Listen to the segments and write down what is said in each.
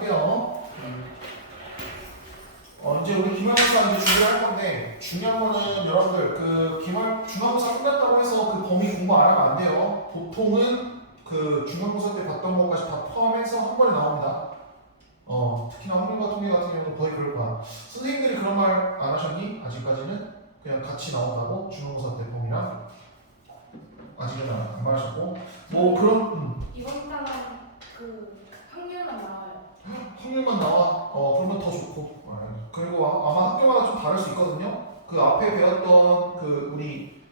할게요. 이제 우리 기말고사 이제 준비를 할 건데 중요한 거는 여러분들 그 중간고사 끝났다고 해서 그 범위 공부 안 하면 안 돼요. 보통은 그 중간고사 때 봤던 것까지 다 포함해서 한 번에 나옵니다. 특히나 확률과 통계 같은 경우는 거의 그럴 거야. 선생님들이 그런 말 안 하셨니? 아직까지는 그냥 같이 나온다고 중간고사 때 범위랑 아직은 안 말하셨고 뭐 그런 이번 달은 그 확률만 나와요. 확률만 나와. 그러면 더 좋고. 그리고 아마 학교마다 좀 다를 수 있거든요. 그 앞에 배웠던 그 우리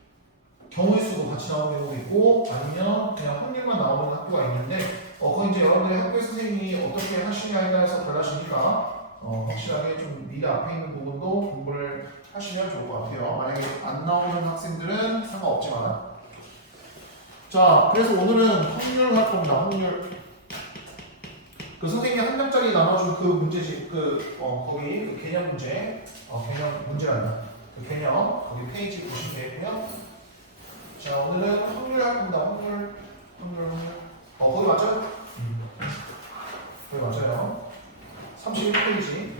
경우의 수도 같이 나오는 경우도 있고 아니면 그냥 확률만 나오는 학교가 있는데 그건 이제 여러분들의 학교 선생님이 어떻게 하시냐에 따라서 달라지니까 확실하게 좀 미리 앞에 있는 부분도 공부를 하시면 좋을 것 같아요. 만약에 안 나오는 학생들은 상관없지만 자 그래서 오늘은 확률 할 겁니다. 확률 그 선생님이 한 장짜리 나눠준 그 문제집 거기 그 개념 문제 개념 문제가 아니라 그 개념 거기 페이지 보시면 되고요. 자 오늘은 확률 할 겁니다. 확률 거기 맞아요? 거기 맞아요. 31페이지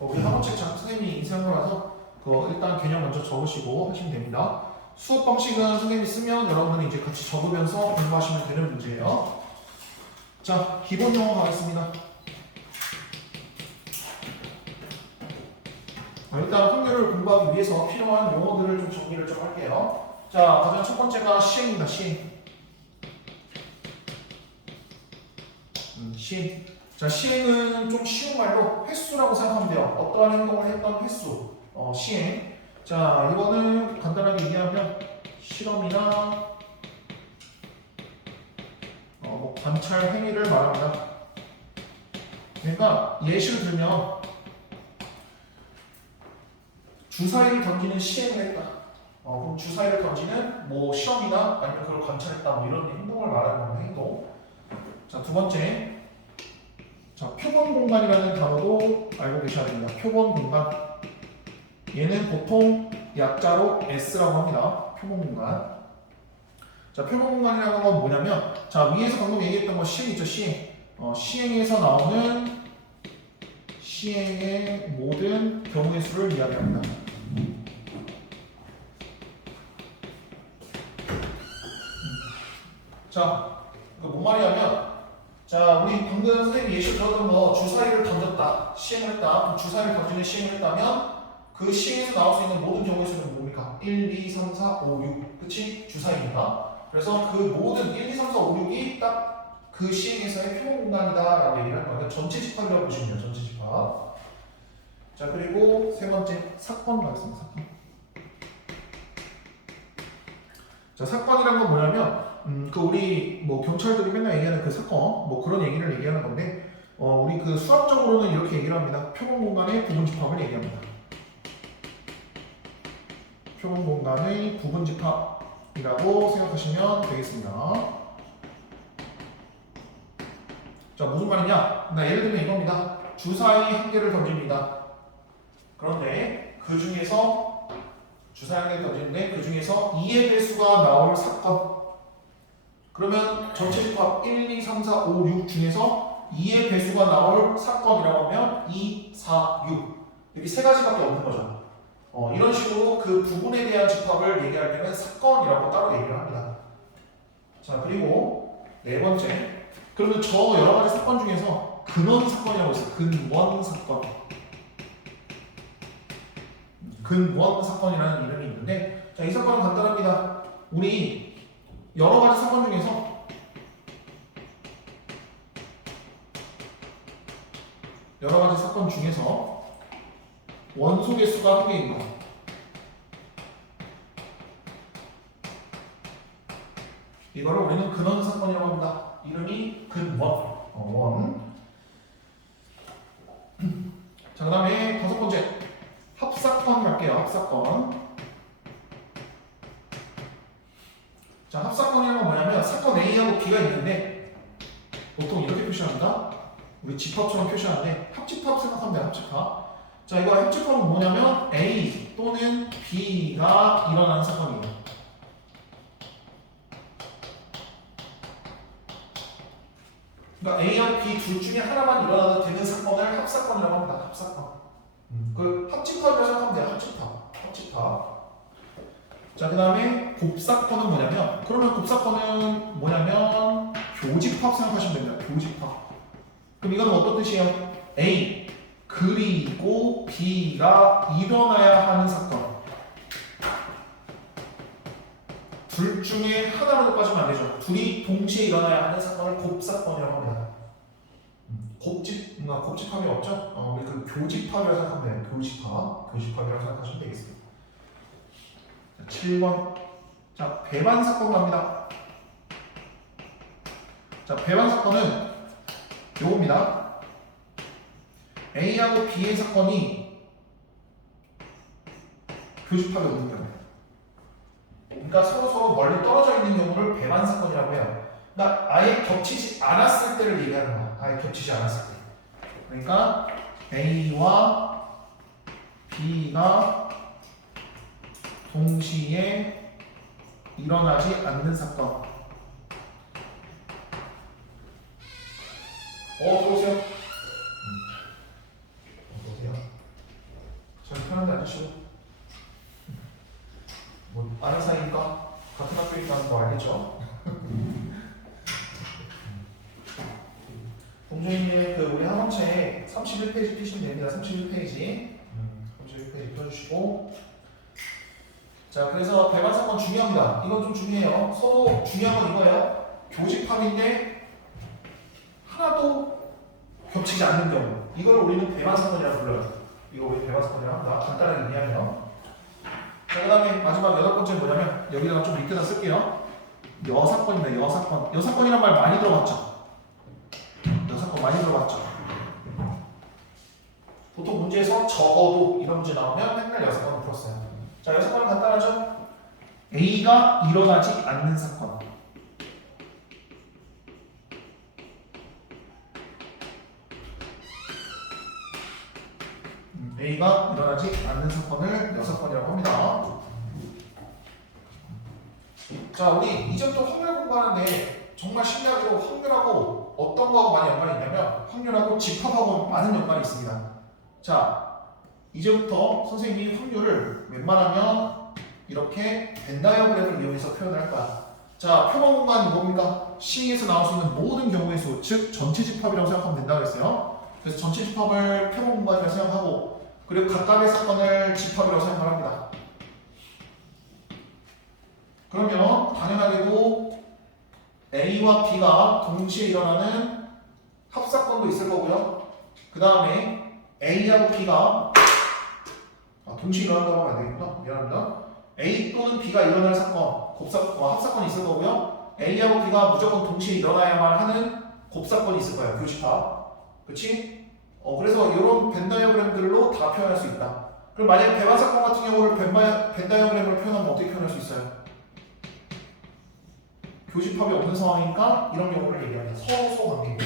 거기 학원책 선생님이 인쇄한 거라서 그거 일단 개념 먼저 적으시고 하시면 됩니다. 수업 방식은 선생님이 쓰면 여러분들이 이제 같이 적으면서 공부하시면 되는 문제예요. 자, 기본 용어 가겠습니다. 일단 확률을 공부하기 위해서 필요한 용어들을 좀 정리를 좀 할게요. 자, 가장 첫 번째가 시행입니다. 시행. 시행. 자, 시행은 좀 쉬운 말로 횟수라고 생각하면 돼요. 어떠한 행동을 했던 횟수. 시행. 자, 이거는 간단하게 얘기하면 실험이나 관찰 행위를 말합니다. 그러니까 예시를 들면 주사위를 던지는 시행을 했다. 그럼 주사위를 던지는 뭐 실험이나 아니면 그걸 관찰했다 뭐 이런 행동을 말하는 행동. 자, 두 번째. 자, 표본 공간이라는 단어도 알고 계셔야 됩니다. 표본 공간. 얘는 보통 약자로 S라고 합니다. 표본 공간. 자, 표본 공간이라는 건 뭐냐면, 자, 위에서 방금 얘기했던 거 시행 있죠, 시행. 시행에서 나오는 시행의 모든 경우의 수를 이야기합니다. 자, 뭔 말이냐면, 자, 우리 방금 선생님이 예시 들었던 거 주사위를 던졌다, 시행을 했다. 주사위를 던지는 시행을 했다면 그 시행에서 나올 수 있는 모든 경우의 수는 뭡니까? 1, 2, 3, 4, 5, 6. 그치? 주사위입니다. 그래서 그 모든 1, 2, 3, 4, 5, 6이 딱 그 시행에서의 표본 공간이다라고 얘기를 하는 거예요. 전체 집합이라고 보시면 돼요. 전체 집합. 자, 그리고 세 번째 사건 가겠습니다. 사건. 자, 사건이란 건 뭐냐면 그 우리 뭐 경찰들이 맨날 얘기하는 그 사건 뭐 그런 얘기를 얘기하는 건데 우리 그 수학적으로는 이렇게 얘기를 합니다. 표본 공간의 부분 집합을 얘기합니다. 표본 공간의 부분 집합이라고 생각하시면 되겠습니다. 자, 무슨 말이냐? 예를 들면 이겁니다. 주사위 한 개를 던집니다. 그런데 그 중에서 주사위 한 개를 던지는데 그 중에서 2의 배수가 나올 사건. 그러면 전체 집합 1, 2, 3, 4, 5, 6 중에서 2의 배수가 나올 사건이라고 하면 2, 4, 6 이렇게 세 가지밖에 없는 거죠. 이런 식으로 그 부분에 대한 집합을 얘기할 때는 사건이라고 따로 얘기를 합니다. 자, 그리고 네 번째. 그러면 저 여러 가지 사건 중에서 근원 사건이라고 있어요. 근원 사건. 근원 사건이라는 이름이 있는데, 자, 이 사건은 간단합니다. 우리 여러 가지 사건 중에서 원소 개수가 한 개입니다. 이거를 우리는 근원 사건이라고 합니다. 이름이 근원. 원. 자, 그 다음에 다섯 번째 합사건 갈게요. 합사건. 자, 합사건이란 건 뭐냐면 사건 A하고 B가 있는데 보통 이렇게 표시합니다. 우리 집합처럼 표시하는데 합집합 생각하면 돼요. 합집합. 자, 이거 합집합은 뭐냐면 A 또는 B가 일어나는 사건이에요. 그러니까 A와 B 둘 중에 하나만 일어나도 되는 사건을 합사건이라고 합니다. 합사건. 그 합집합이라고 생각하면 돼요. 합집합. 자, 그 다음에 곱사건은 뭐냐면, 그러면 곱사건은 뭐냐면 교집합 생각하시면 됩니다. 교집합. 그럼 이거는 어떤 뜻이에요? A 그리고 B가 일어나야 하는 사건. 둘 중에 하나라도 빠지면 안 되죠. 둘이 동시에 일어나야 하는 사건을 곱사건이라고 합니다. 곱집합이 없죠? 우리 그 교집합이라고 생각하면 돼요. 교집합이라고 생각하시면 되겠습니다. 자, 7번. 자, 배반 사건 갑니다. 자, 배반 사건은 요겁니다. A하고 B의 사건이 교집합이 없는 경우. 그러니까 서로 멀리 떨어져 있는 경우를 배반 사건이라고 해요. 그러니까 아예 겹치지 않았을 때를 얘기하는 거야. 아예 겹치지 않았을 때. 그러니까 A와 B가 동시에 일어나지 않는 사건. 들어오세요. 어서오세요. 저희 편한데 앉으시고. 뭐 아는 사이니까 같은 학교니까 뭐 알겠죠? 동조인의 그 우리 학원책 31페이지 펴시면 됩니다. 31페이지. 31페이지 펴주시고. 자, 그래서 배반 사건 중요합니다. 이건 좀 중요해요. 서로 중요한 건 이거예요. 교집합인데 하나도 겹치지 않는 경우. 이걸 우리는 배반 사건이라고 불러요. 이거 우리 배반 사건이라고 합니다. 간단하게 이해하면. 자, 그 다음에 마지막 8번째 뭐냐면 여기다가 좀 밑에다 쓸게요. 여사건입니다. 여사건. 여사건이란 말 많이 들어봤죠? 여사건 많이 들어봤죠? 보통 문제에서 적어도 이런 문제 나오면 맨날 여사건을 풀었어요. 자, 여사건은 간단하죠? A가 일어나지 않는 사건. A가 일어나지 않는 사건을 여사건이라고 합니다. 자, 우리 이제부터 확률 공부하는데 정말 신기하게도 확률하고 어떤 거하고 많이 연관이 있냐면 확률하고 집합하고 많은 연관이 있습니다. 자, 이제부터 선생님이 확률을 웬만하면 이렇게 벤 다이어그램을 이용해서 표현을 할 거야. 자, 표본 공간이 뭡니까? C에서 나올 수 있는 모든 경우의 수, 즉 전체 집합이라고 생각하면 된다고 했어요. 그래서 전체 집합을 표본 공간이라고 생각하고 그리고 각각의 사건을 집합이라고 생각을 합니다. 그러면 당연하게도 A와 B가 동시에 일어나는 합사건도 있을 거고요. 그 다음에 A하고 B가 동시에 일어난다고 하면 안 되겠구나. 미안합니다. A 또는 B가 일어날 사건, 합사건이 있을 거고요. A하고 B가 무조건 동시에 일어나야만 하는 곱사건이 있을 거예요. 교집합. 그치? 그래서 이런 벤 다이어그램들로 다 표현할 수 있다. 그럼 만약에 배반 사건 같은 경우를 벤 다이어그램으로 표현하면 어떻게 표현할 수 있어요? 교집합이 없는 상황이니까 이런 경우를 얘기합니다. 서로 관계.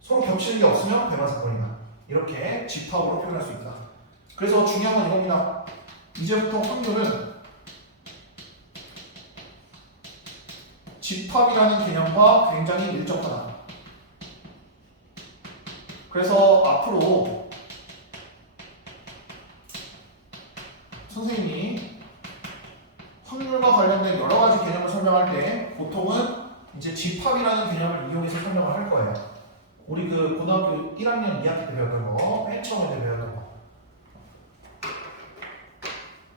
서로 겹치는 게 없으면 배반 사건이다. 이렇게 집합으로 표현할 수 있다. 그래서 중요한 건 이겁니다. 이제부터 확률은 집합이라는 개념과 굉장히 밀접하다. 그래서 앞으로 선생님이 확률과 관련된 여러 가지 개념을 설명할 때 보통은 이제 집합이라는 개념을 이용해서 설명을 할 거예요. 우리 그 고등학교 1학년 2학기 때 배웠던 거, 맨 처음에 배웠던 거.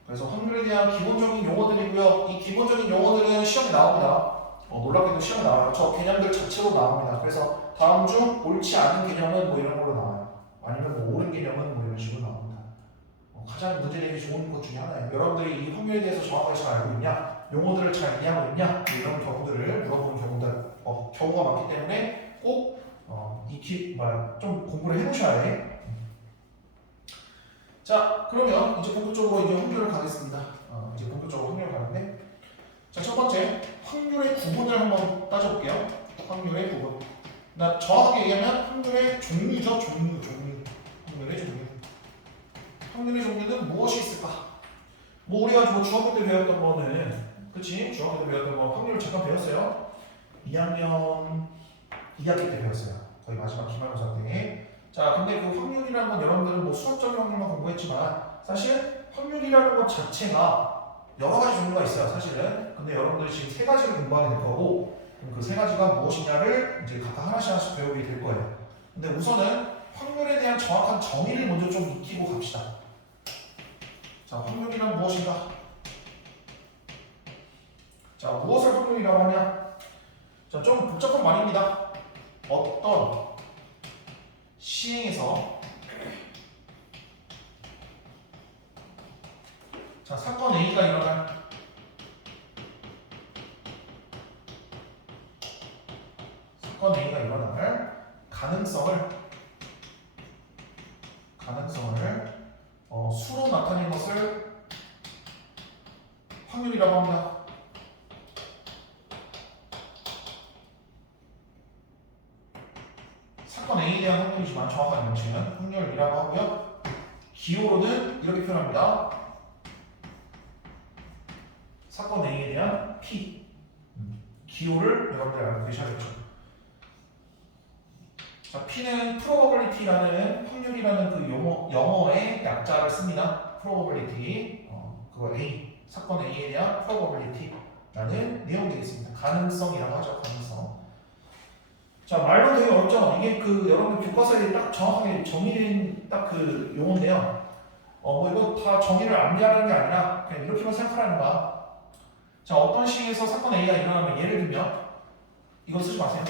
그래서 확률에 대한 기본적인 용어들이고요. 이 기본적인 용어들은 시험에 나옵니다. 놀랍게도 시험에 나와요. 저 개념들 자체로 나옵니다. 그래서 다음 중 옳지 않은 개념은 뭐 이런 걸로 나와요. 아니면 뭐 옳은 개념은 뭐 이런 식으로 나옵니다. 가장 문제 내기 좋은 것 중에 하나예요. 여러분들이 이 확률에 대해서 정확하게 잘 알고 있냐? 용어들을 잘 이해하고 있냐? 뭐 이런 경우들을 물어보는 경우가 많기 때문에 꼭 좀 공부를 해놓으셔야 돼. 자, 그러면 이제 본격적으로 이제 확률을 가겠습니다. 이제 본격적으로 확률을 가는데, 자, 첫 번째 확률의 구분을 한번 따져볼게요. 확률의 구분. 나 정확하게 얘기하면 확률의 종류죠. 종류. 확률의 종류. 확률의 종류는 무엇이 있을까? 뭐 우리가 뭐 중학교 때 배웠던 거는, 그치? 중학교 때 배웠던 거 확률을 잠깐 배웠어요. 2학년 2학기 때 배웠어요. 거의 마지막 기말고사 때. 자, 근데 그 확률이라는 건 여러분들은 뭐 수학적인 확률만 공부했지만 사실 확률이라는 것 자체가 여러 가지 종류가 있어요, 사실은. 근데 여러분들이 지금 세 가지를 공부하게 될 거고, 그 세 가지가 무엇이냐를 이제 각각 하나씩 배우게 될 거예요. 근데 우선은 확률에 대한 정확한 정의를 먼저 좀 익히고 갑시다. 자, 확률이란 무엇인가? 자, 무엇을 확률이라고 하냐? 자, 좀 복잡한 말입니다. 어떤 시행에서 자, 사건 A가 일어날 가능성을 수로 나타낸 것을 확률이라고 합니다. 사건 A에 대한 확률이지만 정확한 명칭은 확률이라고 하고요. 기호로는 이렇게 표현합니다. 사건 A에 대한 P. 기호를 여러분들 알고 계셔야겠죠. 자, P는 probability라는 확률이라는 그 영어의 약자를 씁니다. probability. 그거 A. 사건 A에 대한 probability라는 내용이 되겠습니다. 가능성이라고 하죠. 가능성. 자, 말로 되게 어렵죠. 이게 그 여러분들 교과서에 딱 정확하게 정의된 딱 그 용어인데요. 뭐 이거 다 정의를 암기하는 게 아니라 그냥 이렇게만 생각하라는 거야. 자, 어떤 시행에서 사건 A가 일어나면 예를 들면 이거 쓰지 마세요.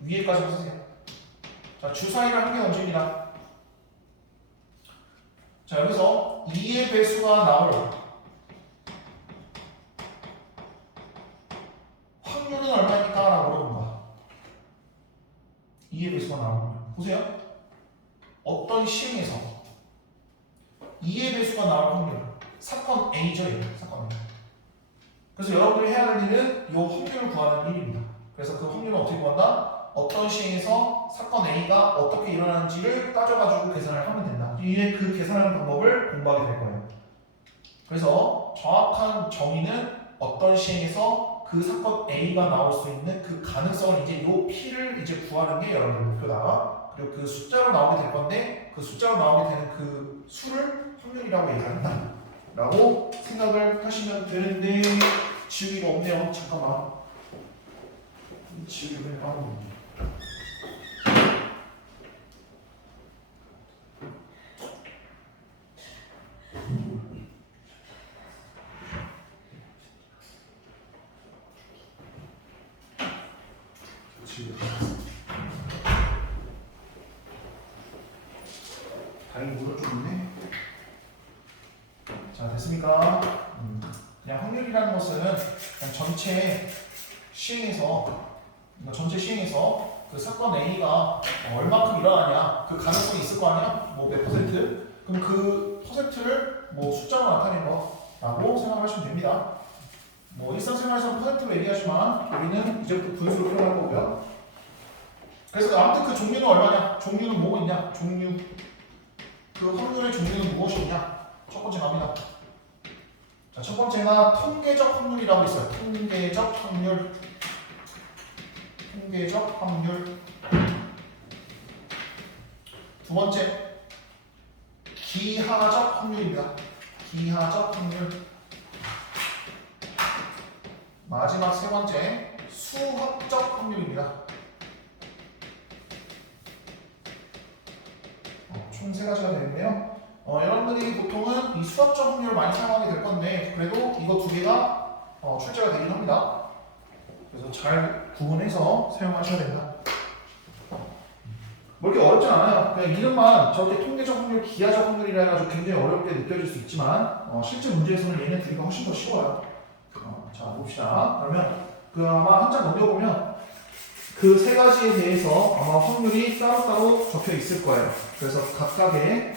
위에까지만 쓰세요. 자, 주사위를 한 개 던집니다. 자, 여기서 2의 배수가 나올 확률은 얼마입니까? 라고 물어본 거야. 2의 배수가 나오면 보세요. 어떤 시행에서 2의 배수가 나올 확률 사건 A죠. 사건 A. 그래서 여러분들이 해야 할 일은 이 확률을 구하는 일입니다. 그래서 그 확률은 어떻게 구한다? 어떤 시행에서 사건 A가 어떻게 일어나는지를 따져가지고 계산을 하면 된다. 이에 그 계산하는 방법을 공부하게 될 거예요. 그래서 정확한 정의는 어떤 시행에서 그 사건 A가 나올 수 있는 그 가능성을 이제 요 P를 이제 구하는 게 여러분들 목표다. 그리고 그 숫자로 나오게 될 건데 그 숫자로 나오게 되는 그 수를 확률이라고 얘기한다. 라고 생각을 하시면 되는데 지우기가 없네요. 잠깐만. 지우기가 왜 까먹었냐. 다행히 물을 좀 있네. 자, 됐습니까? 그냥 확률이라는 것은 그냥 전체 시행에서 그 사건 A가 얼마큼 일어나냐 그 가능성이 있을 거 아니야? 뭐 몇 퍼센트? 그럼 그 퍼센트를 뭐 숫자로 나타낸 거라고 생각하시면 됩니다. 뭐 일상생활에서는 퍼센트로 얘기하지만 우리는 이제부터 분수로 표현할 거고요. 그래서 아무튼 그 종류는 얼마냐? 종류는 뭐가 있냐? 종류 그 확률의 종류는 무엇이냐? 첫 번째 갑니다. 자, 첫 번째가 통계적 확률이라고 있어요. 통계적 확률. 두 번째, 기하적 확률입니다. 기하적 확률. 마지막 세 번째, 수학적 확률입니다. 총 세 가지가 되는데요. 여러분들이 보통은 이 수학적 확률을 많이 사용하게 될 건데 그래도 이거 두 개가 출제가 되긴 합니다. 그래서 잘 구분해서 사용하셔야 된다. 뭐 이렇게 어렵진 않아요. 그냥 이름만 저렇게 통계적 확률, 기하적 확률이라 해가지고 굉장히 어렵게 느껴질 수 있지만 실제 문제에서는 얘네 둘이가 훨씬 더 쉬워요. 자, 봅시다. 그러면 그 아마 한 장 넘겨보면 그 세 가지에 대해서 아마 확률이 따로따로 적혀 있을 거예요. 그래서 각각의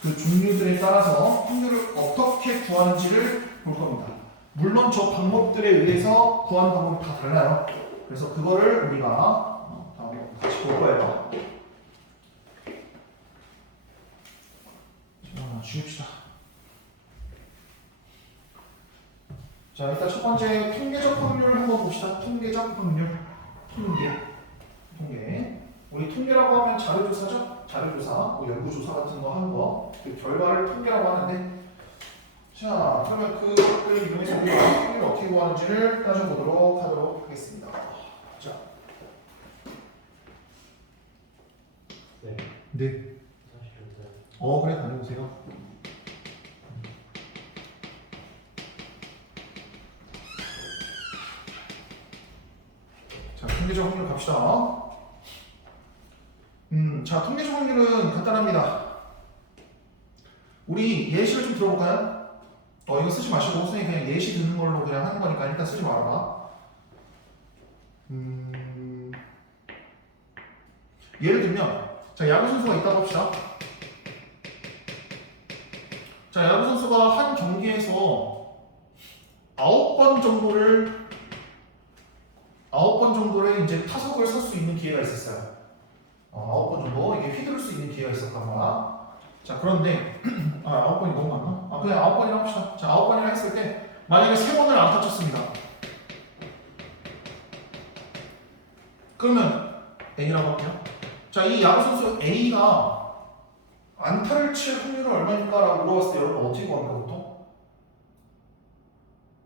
그 종류들에 따라서 확률을 어떻게 구하는지를 볼 겁니다. 물론 저 방법들에 의해서 구하는 방법이 다 달라요. 그래서 그거를 우리가 다시 볼 거예요. 자, 지웁시다. 자, 일단 첫 번째 통계적 확률 한번 봅시다. 통계적 확률. 통계. 우리 통계라고 하면 자료조사죠? 자료조사, 뭐 연구조사 같은 거 하는 거, 그 결과를 통계라고 하는데, 자, 그러면 그것들을 이용해서 우리가 통계를 어떻게 구하는지를 따져보도록 하도록 하겠습니다. 자, 네. 네. 사실은 그래, 다녀오세요. 자, 통계적 확률 갑시다. 자, 통계적 확률은 간단합니다. 우리 예시를 좀 들어볼까요? 이거 쓰지 마시고 선생님 그냥 예시 듣는 걸로 그냥 하는 거니까 일단 쓰지 말아봐. 예를 들면, 자, 야구 선수가 있다고 합시다. 자, 야구 선수가 한 경기에서 9번 정도를 이제 타석을 설 수 있는 기회가 있었어요. 9번 정도 이게 휘두를 수 있는 기회가 있었단 말이야. 자, 그런데 9번이 너무 많나? 그냥 9번이라고 합시다. 자, 9번이라 했을 때 만약에 3번을 안타 쳤습니다. 그러면 A라고 할게요. 자, 이 야구 선수 A가 안타를 칠 확률은 얼마입니까? 라고 물어봤을 때 여러분 어떻게 구합니까, 보통?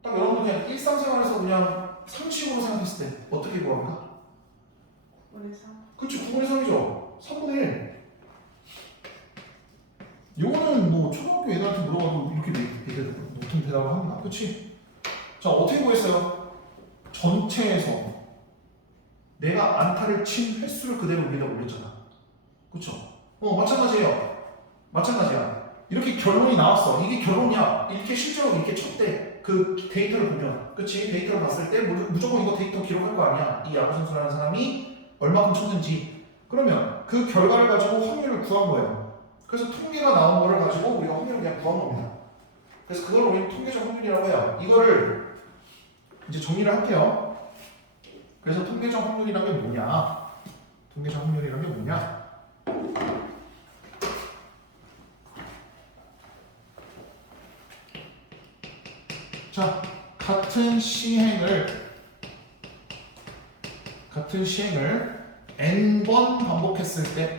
딱 여러분들 그냥 일상생활에서 그냥 상식으로 생각했을 때 어떻게 구합니까? 9분의 3. 그쵸, 9분의 3이죠. 3분의 1. 요거는 뭐 초등학교 애들한테 물어봐도 이렇게 보통 대답을 합니다. 그치? 자, 어떻게 구했어요? 전체에서 내가 안타를 친 횟수를 그대로 위에다 올렸잖아. 그쵸? 마찬가지예요. 마찬가지야. 이렇게 결론이 나왔어. 이게 결론이야. 이렇게 실제로 이렇게 쳤대. 그 데이터를 보면. 그치? 데이터를 봤을 때 무조건 이거 데이터 기록할 거 아니야. 이 야구 선수라는 사람이 얼마큼 쳤는지. 그러면 그 결과를 가지고 확률을 구한 거예요. 그래서 통계가 나온 거를 가지고 우리가 확률을 그냥 구한 겁니다. 그래서 그걸 우리는 통계적 확률이라고 해요. 이거를 이제 정리를 할게요. 그래서 통계적 확률이란 게 뭐냐? 통계적 확률이란 게 뭐냐? 자, 같은 시행을 n번 반복했을 때,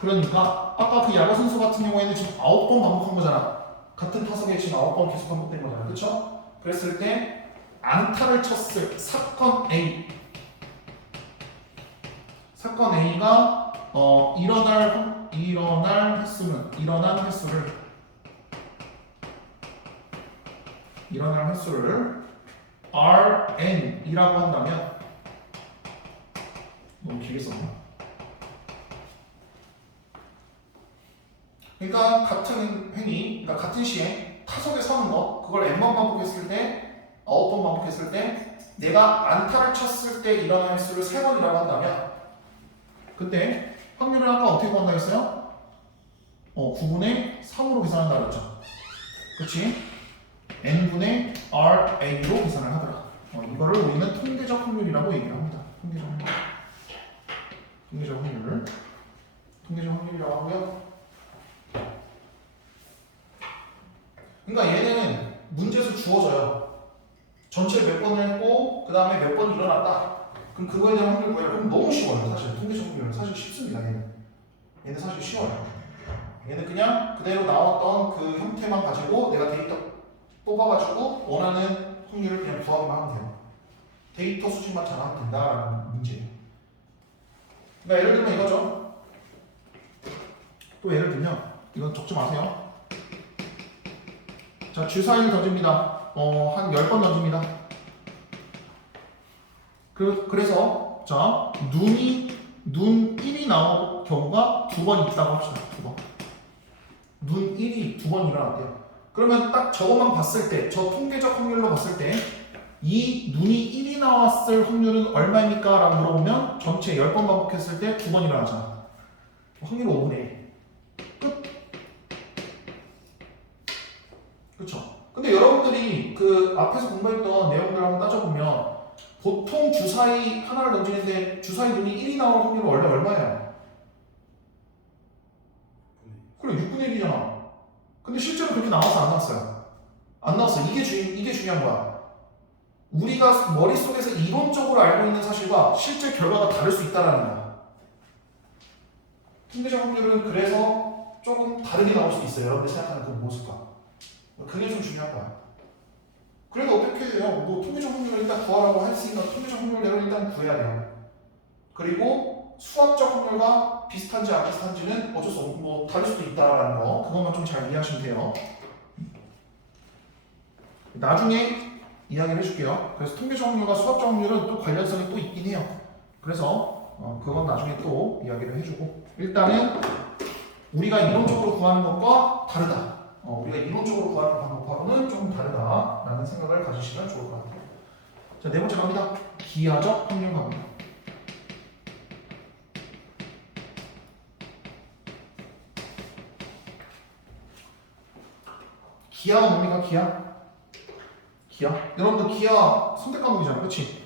그러니까 아까 그 야구 선수 같은 경우에는 지금 9번 반복한 거잖아. 같은 타석에 지금 9번 계속 반복된 거잖아. 그쵸? 그랬을 때 안타를 쳤을 사건 A가 일어난 횟수를 Rn이라고 한다면, 너무 길게 썼나? 그러니까 같은 행위, 그러니까 같은 시에 타석에 서는 거, 그걸 n번 반복했을 때, 9번 반복했을 때, 내가 안타를 쳤을 때 일어난 횟수를 3번이라고 한다면, 그때 확률을 아까 어떻게 구한다 했어요? 9분의 3으로 계산한다 그랬죠. 그치? n분의 RA로 계산을 하더라. 이거를 우리는 통계적 확률이라고 얘기를 합니다. 통계적 확률이라고 하고요. 그러니까 얘는 문제에서 주어져요. 전체를 몇 번을 했고 그 다음에 몇 번 일어났다. 그럼 그거에 대한 확률 구해라. 그럼 너무 쉬워요. 사실 통계적 확률은 사실 쉽습니다. 얘는 사실 쉬워요. 얘는 그냥 그대로 나왔던 그 형태만 가지고 내가 데이터 뽑아가지고 원하는 확률을 그냥 구하기만 하면 돼요. 데이터 수준만 잘하면 된다라는 문제예요. 그러니까 예를 들면 이거죠. 또 예를 들면 이건 적지 마세요. 자, 주사위를 던집니다. 한 10번 던집니다. 그래서 자, 눈 1이 나올 경우가 2번 있다고 합시다. 2번. 눈 1이 2번 일어났대요. 그러면 딱 저것만 봤을 때, 저 통계적 확률로 봤을 때 이 눈이 1이 나왔을 확률은 얼마입니까? 라고 물어보면 전체 10번 반복했을 때 2번 일어나잖아. 확률 5분의 1. 끝. 그쵸? 근데 여러분들이 그 앞에서 공부했던 내용들을 한번 따져보면 보통 주사위 하나를 던지는데 주사위 눈이 1이 나올 확률은 원래 얼마예요? 그래, 6분의 1이잖아. 근데 실제로 그렇게 나와서 안 나왔어요. 안 나왔어. 이게 중요한 거야. 우리가 머릿속에서 이론적으로 알고 있는 사실과 실제 결과가 다를 수 있다는 거야. 통계적 확률은 그래서 조금 다르게 나올 수 있어요. 여러분들 생각하는 그 모습과. 그게 좀 중요한 거야. 그래도 어떻게 해요? 뭐 통계적 확률을 일단 구하라고 했으니까 통계적 확률대로 일단 구해야 돼요. 그리고 수학적 확률과 비슷한지 안 비슷한지는 어쩔 수 없고 뭐 다를 수도 있다라는 거 그것만 좀 잘 이해하시면 돼요. 나중에 이야기를 해줄게요. 그래서 통계적 확률과 수학적 확률은 또 관련성이 또 있긴 해요. 그래서 그건 나중에 또 이야기를 해주고 일단은 우리가 이론적으로 구하는 것과 다르다. 우리가 이론적으로 구하는 방법하고는 조금 다르다라는 생각을 가지시면 좋을 것 같아요. 자, 네 번째 갑니다. 기하적 확률 갑니다. 기하가 뭡니까? 기하? 여러분들 기하 선택 과목이잖아요. 그렇지?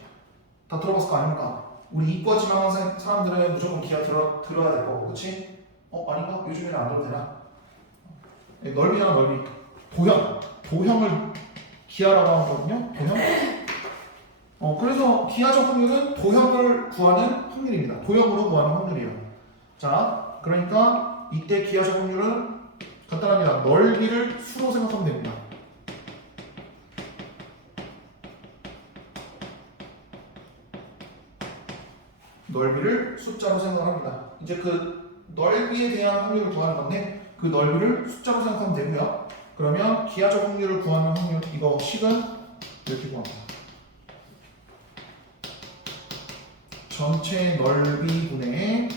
다 들어봤을 거 아닙니까? 우리 이과 지망한 사람들은 무조건 기하 들어야 될 거고 그렇지? 아닌가? 요즘에는 안 들어도 되나? 넓이잖아 넓이. 도형을 기하라고 하거든요. 도형. 그래서 기하적 확률은 도형을 구하는 확률입니다. 도형으로 구하는 확률이에요. 자, 그러니까 이때 기하적 확률은 간단합니다. 넓이를 수로 생각하면 됩니다. 넓이를 숫자로 생각합니다. 이제 그 넓이에 대한 확률을 구하는 건데 그 넓이를 숫자로 생각하면 되고요. 그러면 기하적 확률을 구하는 확률 이거 식은 이렇게 구합니다. 전체 넓이 분의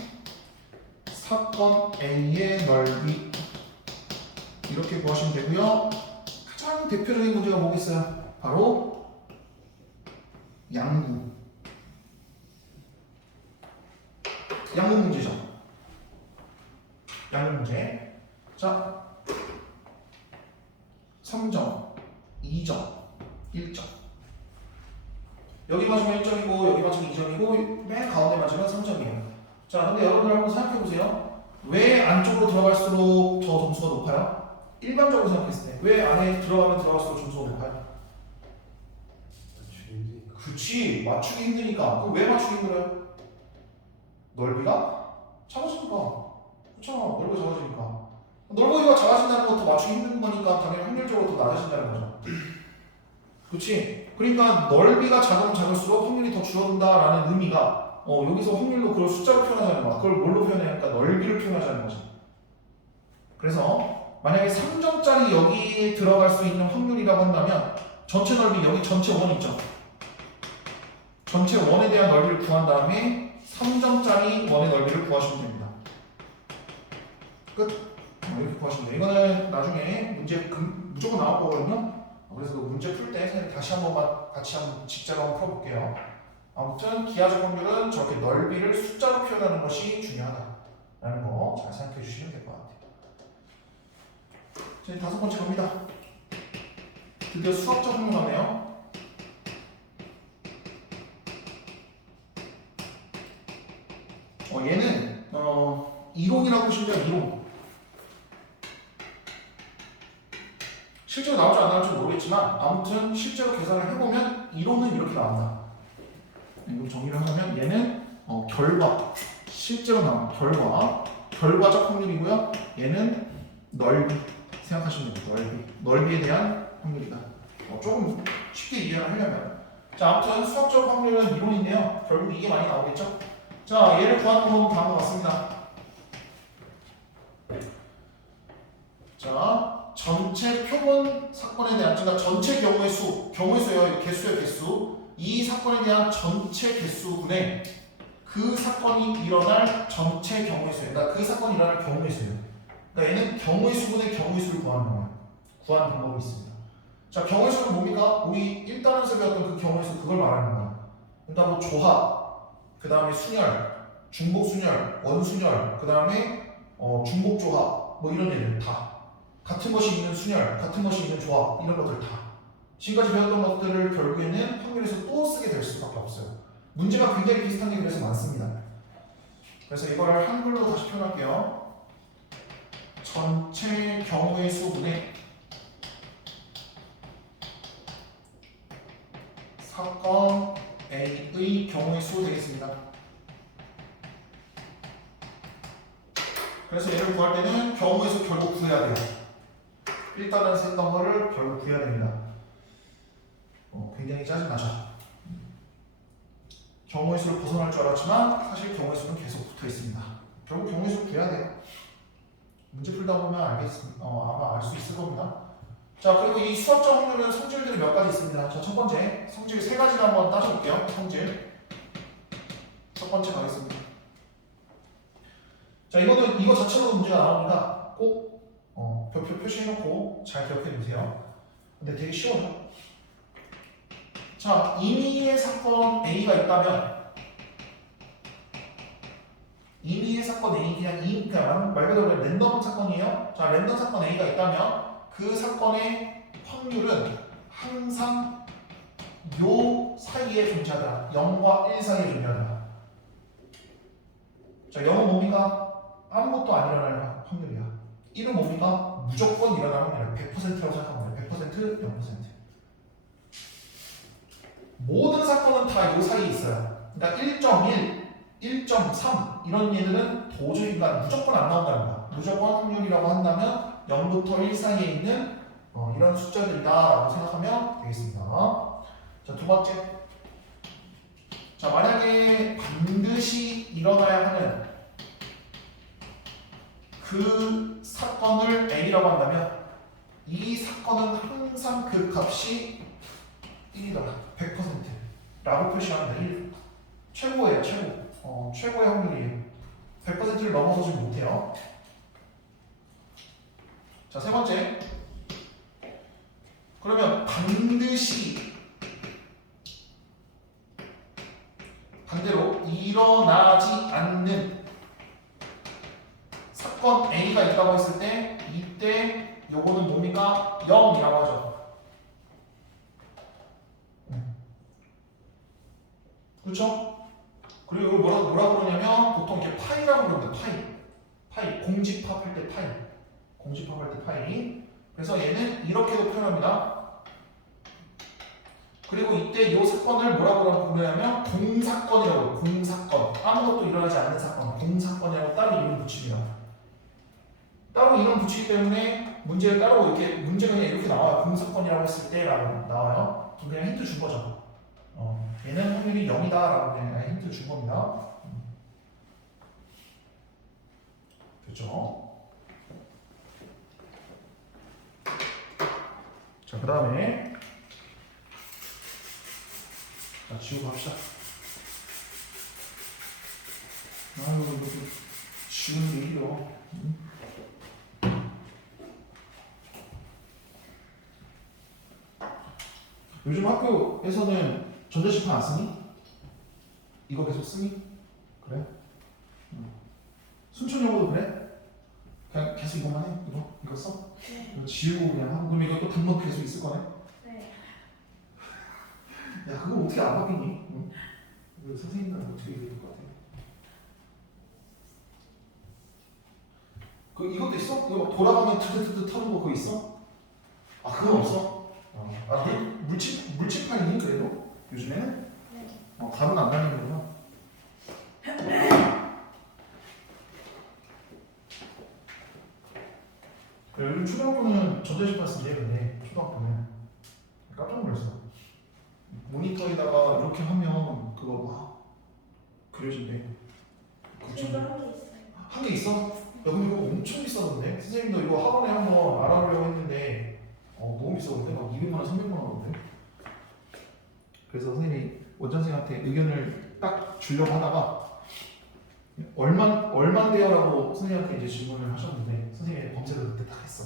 사건 A의 넓이 이렇게 구하시면 되고요. 가장 대표적인 문제가 뭐겠어요? 바로 양구 문제죠. 양구 문제. 자, 3점, 2점, 1점. 여기 맞으면 1점이고 여기 맞으면 2점이고 맨 가운데 맞으면 3점이에요. 자, 근데 여러분들 한번 생각해 보세요. 왜 안쪽으로 들어갈수록 저 점수가 높아요? 일반적으로 생각했을 때 왜 안에 들어가면 들어갈수록 점수가 높아요? 그치, 맞추기 힘드니까. 그럼 왜 맞추기 힘들어요? 넓이가 작아지니까. 그쵸, 넓이가 작아지니까. 넓이가 작아진다는 것도 맞추기 힘든 거니까 당연히 확률적으로 더 낮아진다는 거죠. 그치? 그러니까 넓이가 작으면 작을수록 확률이 더 줄어든다라는 의미가 여기서 확률로 그걸 숫자로 표현하자는 거야. 그걸 뭘로 표현하니까 넓이를 표현하자는 거지. 그래서 만약에 3점짜리 여기에 들어갈 수 있는 확률이라고 한다면 전체 넓이 여기 전체 원 있죠. 전체 원에 대한 넓이를 구한 다음에 3점짜리 원의 넓이를 구하시면 됩니다. 끝. 이렇게 구하시면 돼요. 이거는 나중에 문제 무조건 나올 거거든요. 그래서 그 문제 풀 때 다시 한 번만 같이 한번 직자로 한번 풀어볼게요. 아무튼 기하적 확률은 저렇게 넓이를 숫자로 표현하는 것이 중요하다라는 거 잘 생각해 주시면 될 것 같아요. 이제 다섯 번째 갑니다. 드디어 수학적 확률 나네요. 얘는 이론이라고 보시면 돼요. 이론. 실제로 나올지 안 나올지 모르겠지만 아무튼 실제로 계산을 해보면 이론은 이렇게 나온다. 이거 정리를 하면 얘는 결과, 실제로 나온 결과적 확률이고요. 얘는 넓이 생각하시면 돼요. 넓이에 대한 확률이다. 조금 쉽게 이해를 하려면 자, 아무튼 수학적 확률은 이론인데요. 결국 이게 많이 나오겠죠. 자, 얘를 구하는 방법은 다음과 같습니다. 자, 전체 표본 사건에 대한, 그러니까 전체 경우의 수예요. 개수. 이 사건에 대한 전체 개수분의 그 사건이 일어날 전체 경우의 수예요. 그러니까 그 사건이 일어날 경우의 수예요. 그러니까 얘는 경우의 수분의 경우의 수를 구하는 거예요. 구하는 방법이 있습니다. 자, 경우의 수는 뭡니까? 우리 1단원에서 배웠던 그 경우의 수 그걸 말하는 거예요. 그러니까 뭐 조합, 그 다음에 순열, 중복순열, 원순열, 그 다음에 중복조합 뭐 이런 애들 다 같은 것이 있는 순열, 같은 것이 있는 조합 이런 것들 다 지금까지 배웠던 것들을 결국에는 확률에서 또 쓰게 될 수밖에 없어요. 문제가 굉장히 비슷한 게 그래서 많습니다. 그래서 이걸 한글로 다시 표현할게요. 전체 경우의 수분의 사건 A의 경우의 수 되겠습니다. 그래서 얘를 구할 때는 경우의 수 결국 구해야 돼요. 일단은 했던 거를 결국 구해야 됩니다. 굉장히 짜증나죠. 경우의 수를 벗어날 줄 알았지만 사실 경우의 수는 계속 붙어 있습니다. 결국 경우의 수 구해야 돼요. 문제 풀다 보면 알겠습니다. 아마 알 수 있을 겁니다. 자, 그리고 이 수학적 확률은 성질들이 몇 가지 있습니다. 자, 첫 번째 성질 세 가지를 한번 따져볼게요. 성질 첫 번째 가겠습니다. 자, 이거는 이거 자체로 문제가 나옵니다. 꼭 별표 표시해놓고 잘 기억해 두세요. 근데 되게 쉬워요. 자, 임의의 사건 A가 있다면 임의의 사건 A 그냥 그냥 말 그대로 랜덤 사건이에요. 자, 랜덤 사건 A가 있다면 그 사건의 확률은 항상 요 사이에 존재하다. 0과 1 사이에 존재하다. 자, 0은 뭡니까? 아무것도 안 일어날 확률이야. 1은 뭡니까? 무조건 일어날 확률이야. 100%라고 생각하면 돼요. 100%, 0%. 모든 사건은 다 요 사이에 있어요. 그러니까 1.1, 1.3 이런 얘들은 도저히 그러니까 무조건 안 나온답니다. 무조건 확률이라고 한다면 0부터 1 사이에 있는 이런 숫자들이다라고 생각하면 되겠습니다. 자, 두 번째. 자, 만약에 반드시 일어나야 하는 그 사건을 A라고 한다면 이 사건은 항상 그 값이 1이더라. 100%라고 표시합니다. 1. 최고예요, 최고. 최고의 확률이에요. 100%를 넘어서지 못해요. 자, 세 번째. 그러면 반대로 일어나지 않는 사건 A가 있다고 했을 때 이때 요거는 뭡니까? 0이라고 하죠. 그렇죠? 그리고 이걸 뭐라고 그러냐면 보통 이렇게 파이라고 그럽니다. 파이. 공집합할 때 파이. 공집합할 때 파이. 그래서 얘는 이렇게도 표현합니다. 그리고 이때 이 사건을 뭐라고 그러냐면 공사건이라고 해요. 공사건. 아무것도 일어나지 않는 사건. 공사건이라고 따로 이름 붙입니다. 따로 이름 붙이기 때문에 문제를 따로 이렇게 문제가 그냥 이렇게 나와요. 공사건이라고 했을 때라고 나와요. 그냥 힌트 준 거죠. 얘는 확률이 0이다라고 그냥 힌트 준 겁니다. 됐죠? 자, 그 다음에 자, 지우고 갑시다. 아유, 이거 지우는 게 일이요. 요즘 학교에서는 전자칠판 안 쓰니? 이거 계속 쓰니? 그래? 순천여고도 그래? 그냥 계속 이것만 해? 이거 써? 네. 이거 지우고 그냥 하고 그럼 이것도 단번 계속 있을 거네? 네. 야, 그거 어떻게 안 바뀌니? 응? 이거 선생님들은 어떻게 얘기할 것 같아? 이것도 있어? 이거 막 돌아가면 트드트드 터는 거 그거 있어? 아, 그건 없어? 아, 물집판이니 그래도? 요즘에는? 네. 가루는 안 다니는구나. 그래, 요즘 초등학교는 전자칠판 쓴대. 근데 초등학교는 깜짝 놀랐어. 모니터에다가 이렇게 하면 그거 막 그려진대. 저희도 한게 있어요. 한 개 있어? 야, 근데 이거 엄청 비싸던데? 선생님도 이거 학원에 한번 알아보려고 했는데 너무 비싸던데? 막 200만 원, 300만 원 하던데? 그래서 선생님이 원장선생님한테 의견을 딱 주려고 하다가 얼만데요? 라고 선생님한테 이제 질문을 하셨는데 선생님이 검색을 그때 딱 했어.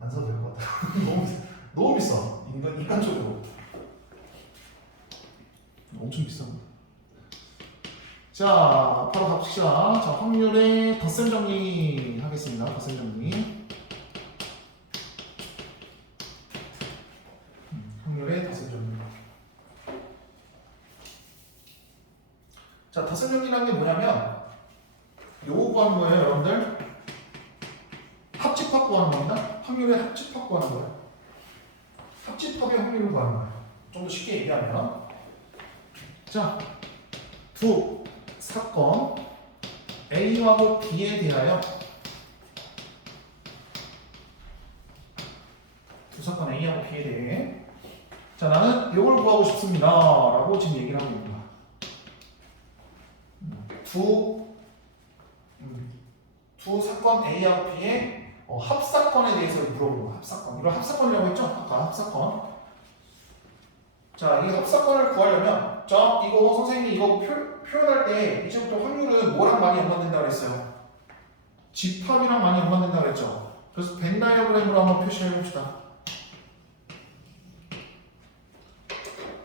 안 사도 될 것 같아. 너무 비싸. 인간적으로. 엄청 비싸. 자, 바로 갑시다. 자, 확률의 덧셈 정리 하겠습니다. 덧셈 정리. 확률의 덧셈 정리. 자, 덧셈 정리라는 게 뭐냐면 요거 구하는 거예요, 여러분들. 합집합 구하는 겁니다. 확률의 합집합 구하는 거예요. 합집합의 확률을 구하는 거예요. 좀 더 쉽게 얘기하면 자, 두 사건 A하고 B에 대하여 두 사건 A하고 B에 대해 자, 나는 이걸 구하고 싶습니다 라고 지금 얘기를 하고 있는 거야. 두 사건 A하고 B의 합사건에 대해서 물어보는 거야. 합사건. 이걸 합사건이라고 했죠? 아까 합사건. 자, 이 합사건을 구하려면 자, 이거 선생님이 이거 표현할 때 이제부터 확률은 뭐랑 많이 연관된다고 그랬어요? 집합이랑 많이 연관된다고 그랬죠? 그래서 벤 다이어그램으로 한번 표시해 봅시다.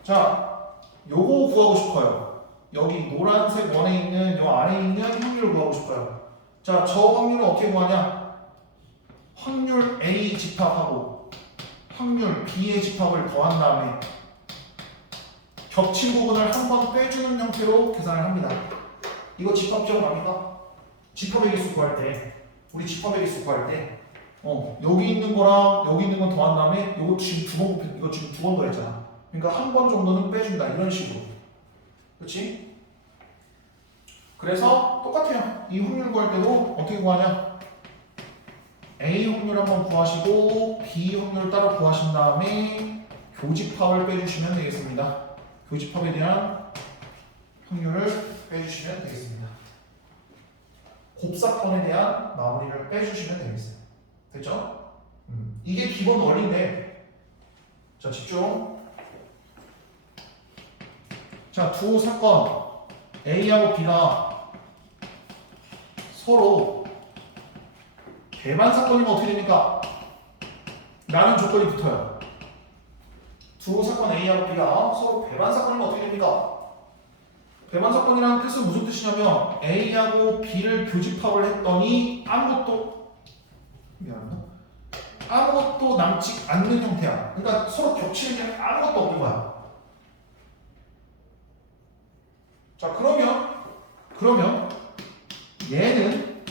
자, 요거 구하고 싶어요. 여기 노란색 원에 있는 요 안에 있는 확률을 구하고 싶어요. 자, 저 확률은 어떻게 구하냐? 확률 A 집합하고 확률 B의 집합을 더한 다음에 겹친 부분을 한 번 빼주는 형태로 계산을 합니다. 이거 집합 기억납니까? 집합의 개수 구할 때 우리 집합의 개수 구할 때 여기 있는 거랑 여기 있는 건 더한 다음에 이거 지금 이거 지금 두 번 더했잖아. 그러니까 한 번 정도는 빼준다 이런 식으로. 그렇지? 그래서 똑같아요. 이 확률 구할 때도 어떻게 구하냐? A 확률 한번 구하시고 B 확률 따로 구하신 다음에 교집합을 빼주시면 되겠습니다. 교집합에 대한 확률을 빼주시면 되겠습니다. 곱사건에 대한 마무리를 빼주시면 되겠어요. 됐죠? 이게 기본 원리인데 자, 집중. 자, 두 사건 A하고 B가 서로 배반 사건이면 어떻게 됩니까? 라는 조건이 붙어요. 두 사건 A하고 B가 서로 배반 사건이면 어떻게 됩니까? 배반 사건이라는 뜻은 무슨 뜻이냐면 A하고 B를 교집합을 했더니 아무것도 남지 않는 형태야. 그러니까 서로 겹치는 게 아무것도 없는 거야. 자, 그러면 얘는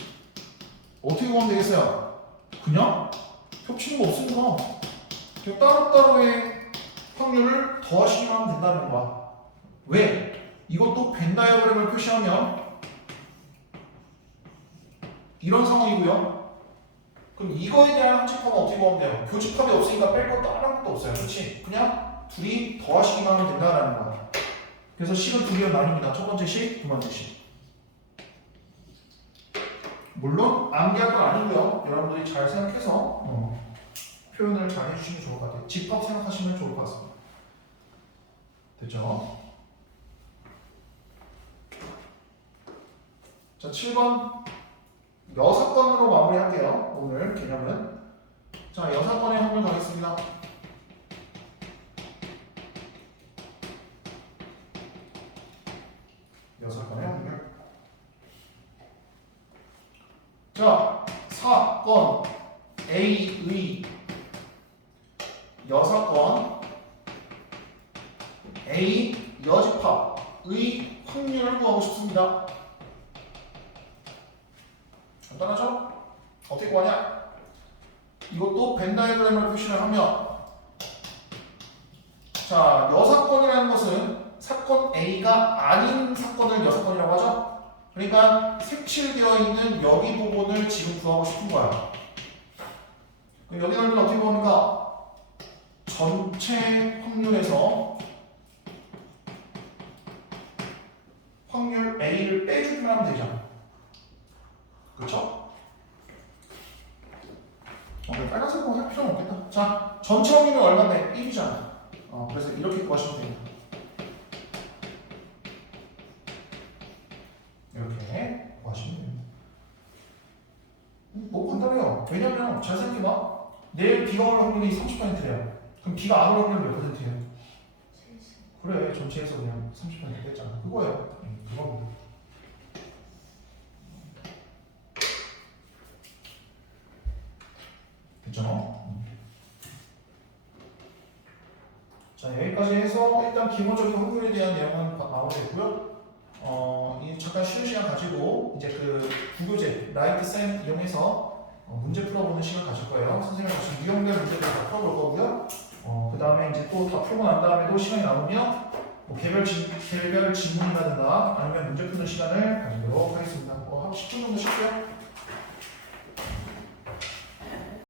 어떻게 보면 되겠어요? 그냥 겹치는 거 없으니까 그냥 따로따로의 확률을 더하시기만 하면 된다는 거야. 왜? 이것도 벤 다이어그램을 표시하면 이런 상황이고요. 그럼 이거에 대한 합집합은 어떻게 보면 돼요? 교집합이 없으니까 뺄 것도 하나도 없어요. 그렇지? 그냥 둘이 더하시기만 하면 된다는 거야. 그래서 식은 두 개로 나뉩니다. 첫 번째 식, 두 번째 식. 물론 암기할 건 아니고요. 여러분들이 잘 생각해서 표현을 잘 해주시면 좋을 것 같아요. 집합 생각하시면 좋을 것 같습니다. 됐죠? 자, 7번 여사건으로 마무리할게요. 오늘 개념은 자, 여사건의 확률 가겠습니다. 여사건의 확률. 자, 사건 A의 여사건 A 여집합의 확률을 구하고 싶습니다. 간단하죠? 어떻게 구하냐? 이것도 벤 다이어그램을 표시를 하면 자, 여사건이라는 것은 사건 A가 아닌 사건을 여사건이라고 하죠? 그러니까 색칠되어 있는 여기 부분을 지금 구하고 싶은 거야. 그럼 여기 넓이는 어떻게 구합니까? 전체 확률에서 확률 A를 빼주기만 하면 되잖아. 그렇죠? 빨간색으로 할 필요는 없겠다. 자, 전체 확률은 얼마인데? 1이잖아. 그래서 이렇게 구하시면 됩니다. 이렇게 구하시면 됩니다. 너무 간단해요. 왜냐면 잘 생각해봐. 내일 비가 올 확률이 30%래요. 그럼 비가 안 올 확률은 몇 %예요? 그래, 전체에서 그냥 30% 뺐잖아. 그거예요. 그겁니다. 됐죠? 자, 여기까지 해서 일단 기본적인 확률에 대한 내용은 마무리했고요. 잠깐 쉬는 시간 가지고 이제 그 구교재 라이트쌤 이용해서 문제 풀어보는 시간 가질 거예요. 선생님이 같이 유형별 문제를 다 풀어볼 거고요. 그 다음에 이제 또 다 풀고 난 다음에도 시간이 남으면 뭐 개별 질문이라든가 아니면 문제 푸는 시간을